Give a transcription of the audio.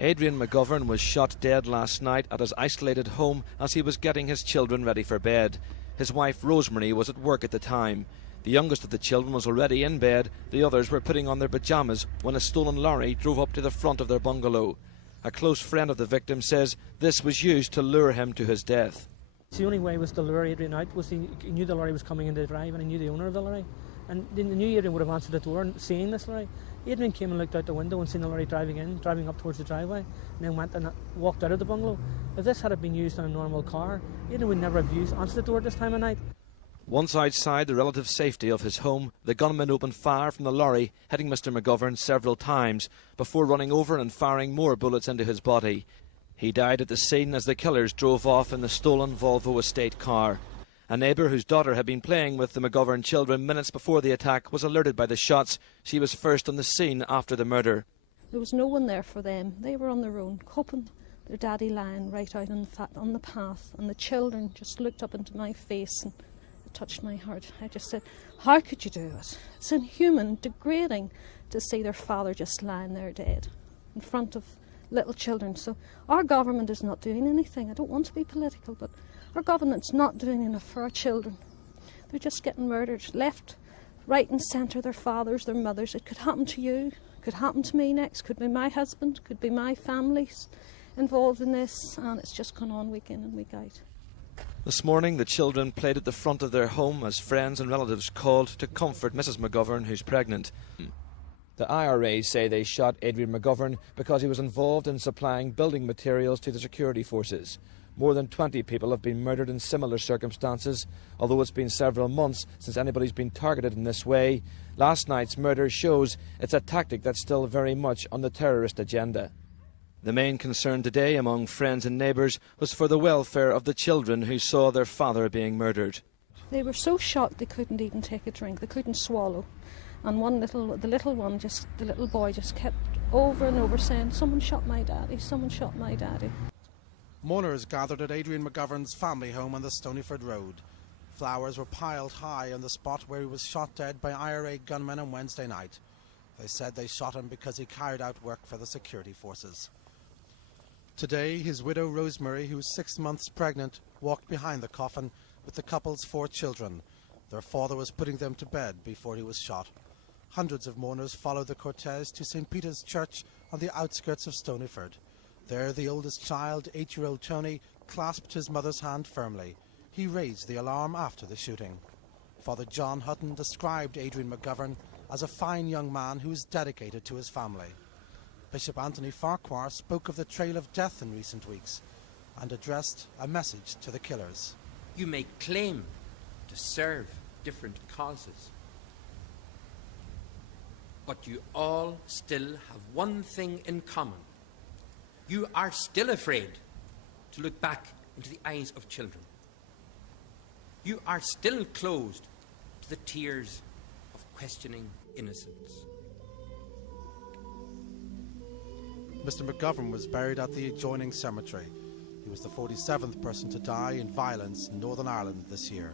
Adrian McGovern was shot dead last night at his isolated home as he was getting his children ready for bed. His wife Rosemary was at work at the time. The youngest of the children was already in bed, the others were putting on their pyjamas when a stolen lorry drove up to the front of their bungalow. A close friend of the victim says this was used to lure him to his death. The only way was to lure Adrian out was he knew the lorry was coming into the drive and he knew the owner of the lorry. And then the new Adrian would have answered the door and seeing this lorry. Adrian came and looked out the window and seen the lorry driving up towards the driveway, and then went and walked out of the bungalow. If this had been used on a normal car, Adrian would never have answered the door at this time of night. Once outside the relative safety of his home, the gunman opened fire from the lorry, hitting Mr McGovern several times, before running over and firing more bullets into his body. He died at the scene as the killers drove off in the stolen Volvo estate car. A neighbour whose daughter had been playing with the McGovern children minutes before the attack was alerted by the shots. She was first on the scene after the murder. There was no one there for them. They were on their own, coping their daddy lying right out on the path, and the children just looked up into my face and it touched my heart. I just said, how could you do it? It's inhuman, degrading to see their father just lying there dead in front of little children. So our government is not doing anything. I don't want to be political, but our government's not doing enough for our children. They're just getting murdered, left, right and centre, their fathers, their mothers. It could happen to you, it could happen to me next, could be my husband, could be my families involved in this, and it's just gone on week in and week out. This morning the children played at the front of their home as friends and relatives called to comfort Mrs McGovern, who's pregnant. The IRA say they shot Adrian McGovern because he was involved in supplying building materials to the security forces. More than 20 people have been murdered in similar circumstances, although it's been several months since anybody's been targeted in this way. Last night's murder shows it's a tactic that's still very much on the terrorist agenda. The main concern today among friends and neighbours was for the welfare of the children who saw their father being murdered. They were so shocked they couldn't even take a drink, they couldn't swallow. And the little boy just kept over and over saying, someone shot my daddy, someone shot my daddy. Mourners gathered at Adrian McGovern's family home on the Stoneyford road. Flowers were piled high on the spot where he was shot dead by IRA gunmen on Wednesday night. They said they shot him because he carried out work for the security forces. Today, his widow Rosemary, who was 6 months pregnant, walked behind the coffin with the couple's 4 children. Their father was putting them to bed before he was shot. Hundreds of mourners followed the cortege to St Peter's Church on the outskirts of Stoneyford. There, the oldest child, 8-year-old Tony, clasped his mother's hand firmly. He raised the alarm after the shooting. Father John Hutton described Adrian McGovern as a fine young man who was dedicated to his family. Bishop Anthony Farquhar spoke of the trail of death in recent weeks and addressed a message to the killers. You may claim to serve different causes, but you all still have one thing in common. You are still afraid to look back into the eyes of children. You are still closed to the tears of questioning innocence. Mr McGovern was buried at the adjoining cemetery. He was the 47th person to die in violence in Northern Ireland this year.